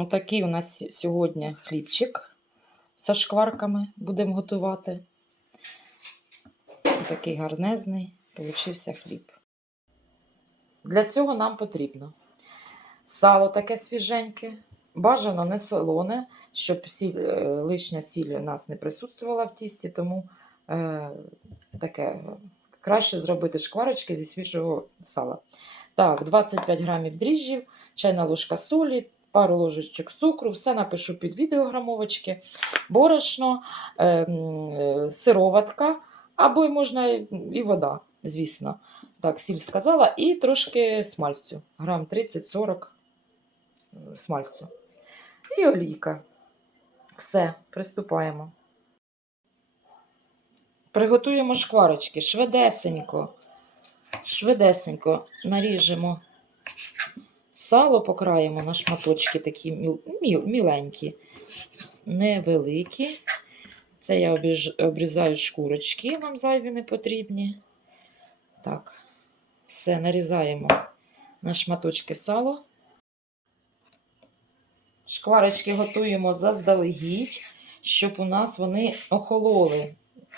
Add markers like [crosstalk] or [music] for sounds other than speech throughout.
Отакий у нас сьогодні хлібчик зі шкварками будемо готувати. Такий гарнезний получився хліб. Для цього нам потрібно сало таке свіженьке, бажано не солоне, щоб сіль, е, лишня сіль у нас не присутствувала в тісті, тому е, таке краще зробити шкварочки зі свіжого сала. Так, 25 грамів дріжджів, чайна ложка солі, пару ложечок цукру, все напишу під відео грамовочки, борошно, е, м, е, сироватка, або можна і- і вода, звісно. Так, сіль сказала, і трошки смальцю, грам 30-40 е, смальцю. І олійка. Все, приступаємо. Приготуємо шкварочки швидесенько. Швидесенько наріжемо сало, покраємо на шматочки такі міл, міл, міленькі, невеликі. Це я обіж, обрізаю шкурочки, нам зайві не потрібні. Так, все нарізаємо на шматочки сало. Шкварочки готуємо заздалегідь, щоб у нас вони охололи.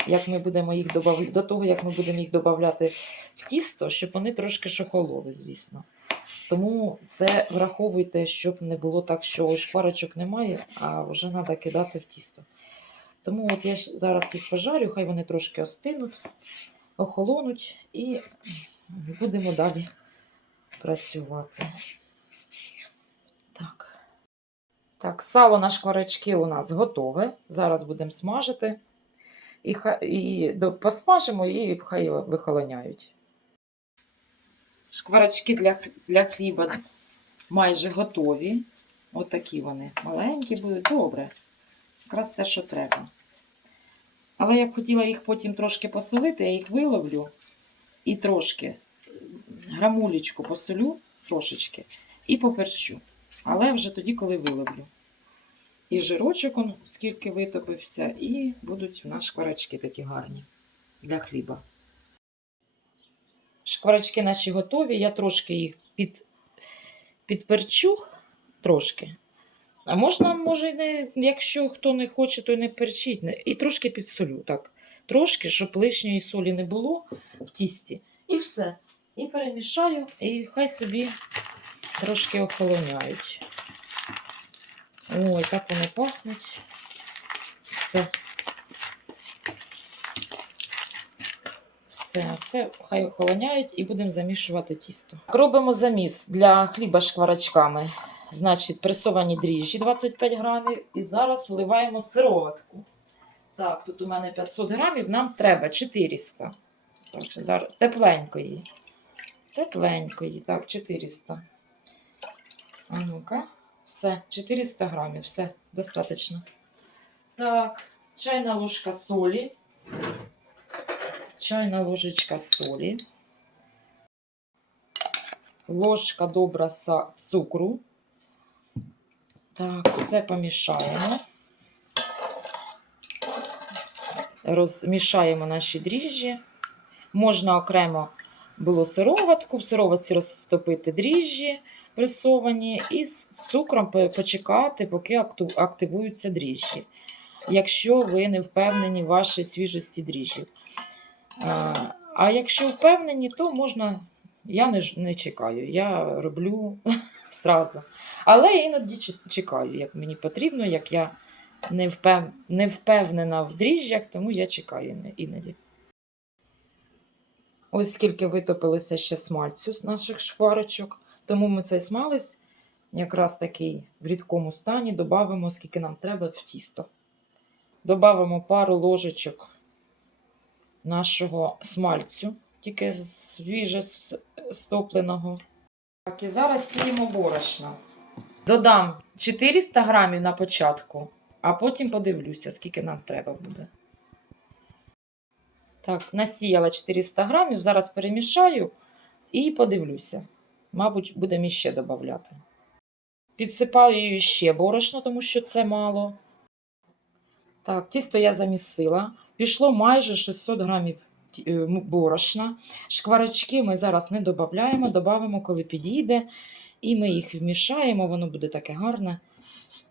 Як ми будемо їх добав... До того, як ми будемо їх додати в тісто, щоб вони трошки ж охололи, звісно. Тому це враховуйте, щоб не було так, що ось шкварочок немає, а вже треба кидати в тісто. Тому от я зараз їх пожарю, хай вони трошки остинуть, охолонуть і будемо далі працювати. Так. Так, сало на шкварочки у нас готове. Зараз будемо смажити. І, і посмажимо і хай вихолоняють. Шкварочки для, для хліба майже готові. Отакі вони маленькі будуть. Добре. Якраз те, що треба. Але я б хотіла їх потім трошки посолити, я їх виловлю і трошки грамулечку посолю трошечки і поперчу. Але вже тоді, коли виловлю. І жирочок, он, скільки витопився, і будуть в нас шкварочки такі гарні для хліба. Шкварочки наші готові. Я трошки їх під, підперчу, трошки. А можна, може, не, якщо хто не хоче, то й не перчить. Не- І трошки підсолю. Так. Трошки, щоб лишньої солі не було в тісті. І все. І перемішаю, і хай собі трошки охолоняють. Ой, так вони пахнуть. Все. Все, це хай охолоняють і будемо замішувати тісто. Робимо заміс для хліба з шкварочками. Значить, пресовані дріжджі 25 грамів. І зараз вливаємо сироватку. Так, тут у мене 500 грамів, нам треба 400. Так, зараз тепленької. Тепленької. Так, 400. А ну-ка. Все, 400 грамів, все, достатньо. Так, чайна ложка солі. Чайна ложечка солі. Ложка добра цукру. Так, все помішаємо. Розмішаємо наші дріжджі. Можна окремо було сироватку, в сироватці розтопити дріжджі пресовані і з цукром почекати, поки активуються дріжджі. Якщо ви не впевнені в вашій свіжості дріжджів. А, а якщо впевнені, то можна. Я не, не чекаю, я роблю [laughs] зразу. Але іноді чекаю, як мені потрібно, як я не, впев... не впевнена в дріжджах, тому я чекаю іноді. Ось скільки витопилося ще смальцю з наших шкварочок. Тому ми цей смалець якраз такий в рідкому стані додамо, скільки нам треба в тісто. Добавимо пару ложечок нашого смальцю, тільки свіже стопленого. Так, і зараз сіємо борошно. Додам 400 грамів на початку, а потім подивлюся, скільки нам треба буде. Так, насіяла 400 грамів, зараз перемішаю і подивлюся. Мабуть, будемо іще додати. Підсипаю ще борошно, тому що це мало. Так, тісто я замісила. Пішло майже 600 грамів е, борошна. Шкварочки ми зараз не додаємо, додамо, коли підійде. І ми їх вмішаємо, воно буде таке гарне.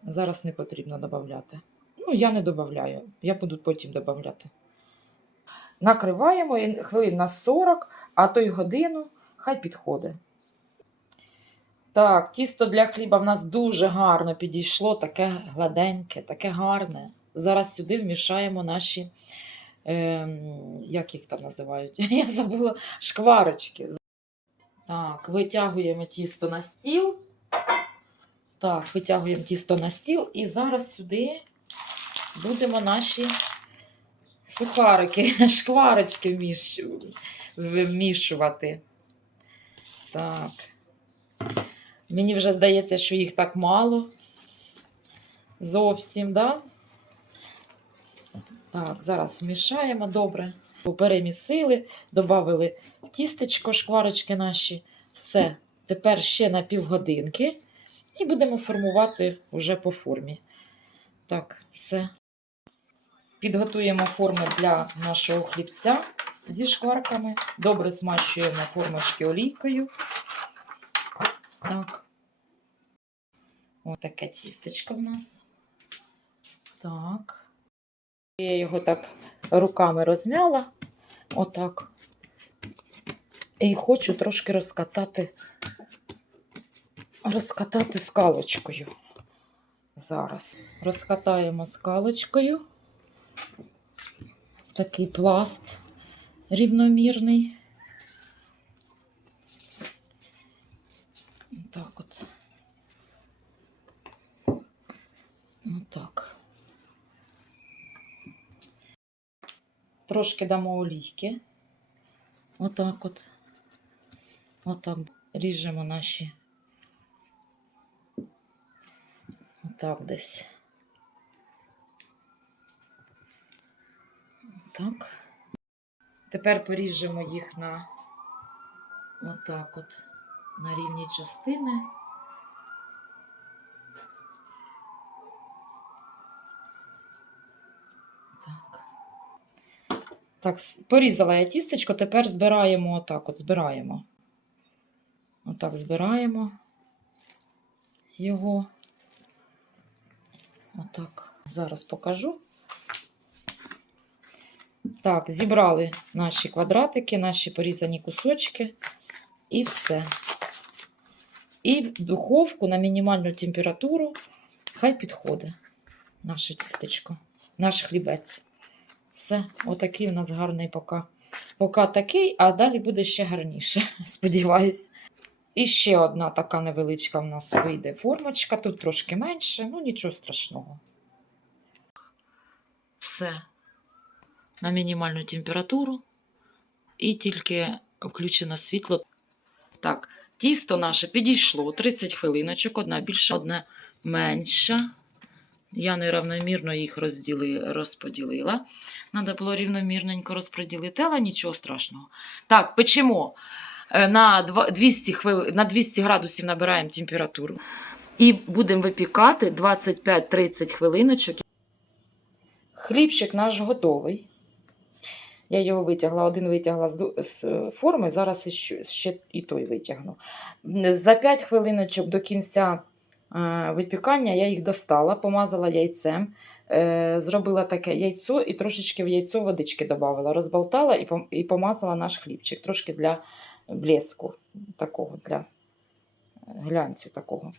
Зараз не потрібно додати. Ну, я не додаю, я буду потім додати. Накриваємо хвилин на 40, а то й годину, хай підходить. Так, тісто для хліба в нас дуже гарно підійшло, таке гладеньке, таке гарне. Зараз сюди вмішаємо наші, ем, як їх там називають? [laughs] Я забула шкварочки. Так, витягуємо тісто на стіл. Так, витягуємо тісто на стіл і зараз сюди будемо наші сухарики, [laughs] шкварочки вміш... вмішувати. Так. Мені вже здається, що їх так мало. Зовсім, да? Так, зараз вмішаємо добре. Перемісили, додали тістечко, шкварочки наші. Все. Тепер ще на півгодинки. І будемо формувати вже по формі. Так, все. Підготуємо форми для нашого хлібця зі шкварками. Добре смащуємо формочки олійкою. Так. Ось таке тістечко в нас. Так. Я його так руками розмяла. Отак. І хочу трошки розкатати, розкатати скалочкою. Зараз. Розкатаємо скалочкою. Такий пласт рівномірний. Так от. Отак. Трошки дамо олійки. Отак от. Отак ріжемо наші. Отак десь. Так. Тепер поріжемо їх на отак от на рівні частини. Так. Так, порізала я тістечко, тепер збираємо отак от, збираємо. Отак збираємо його. Отак. Зараз покажу. Так, зібрали наші квадратики, наші порізані кусочки. І все. І в духовку на мінімальну температуру хай підходить наше тістечко, наш хлібець. Все, отакий у нас гарний поки. Поки такий, а далі буде ще гарніше, [laughs] сподіваюсь. І ще одна така невеличка в нас вийде формочка. Тут трошки менше, ну нічого страшного. Все. На мінімальну температуру. І тільки включено світло. Так, тісто наше підійшло 30 хвилиночок, одна більша, одна менша. Я неравномірно їх розділи, розподілила. Треба було рівномірненько розподілити, але нічого страшного. Так, печемо Е, на 200, хвили... на 200 градусів набираємо температуру. І будемо випікати 25-30 хвилиночок. Хлібчик наш готовий. Я його витягла, один витягла з, форми, зараз ще і той витягну. За 5 хвилиночок до кінця випікання я їх достала, помазала яйцем, е, зробила таке яйцо і трошечки в яйцо водички додавала, розболтала і, помазала наш хлібчик, трошки для блеску, такого, для глянцю такого.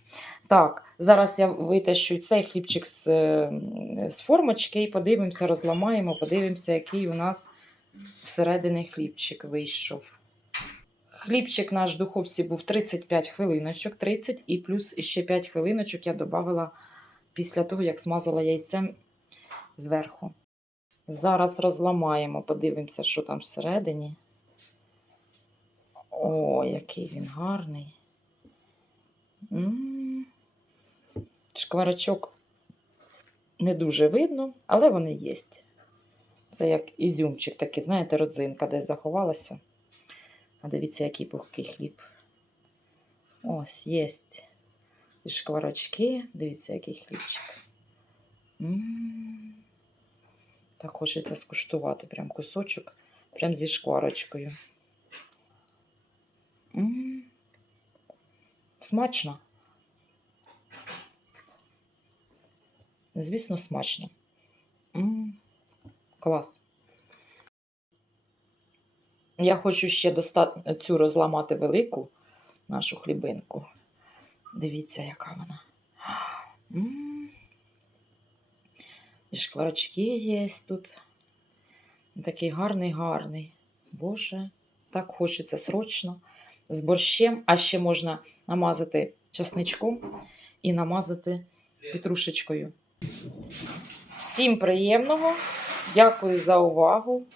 Так, зараз я витащу цей хлібчик з, е, з формочки і подивимося, розламаємо, подивимося, який у нас всередині хлібчик вийшов. Хлібчик наш в духовці був 35 хвилиночок, 30 і плюс ще 5 хвилиночок я додавала після того, як смазала яйцем зверху. Зараз розламаємо, подивимося, що там всередині. О, який він гарний. М. Шкварочок не дуже видно, але вони є. Це як ізюмчик такий, знаєте, родзинка десь заховалася. А дивіться, який пухкий хліб. Ось, є. І шкварочки. Дивіться, який хлібчик. М. Так хочеться скуштувати прям кусочок, прям зі шкварочкою. М. Смачно. Звісно, смачно. м клас. Я хочу ще доста... цю розламати велику нашу хлібинку. Дивіться, яка вона. І шкварочки є тут. Такий гарний, гарний. Боже, так хочеться срочно. З борщем, а ще можна намазати часничком і намазати петрушечкою. Всім приємного. Дякую за увагу.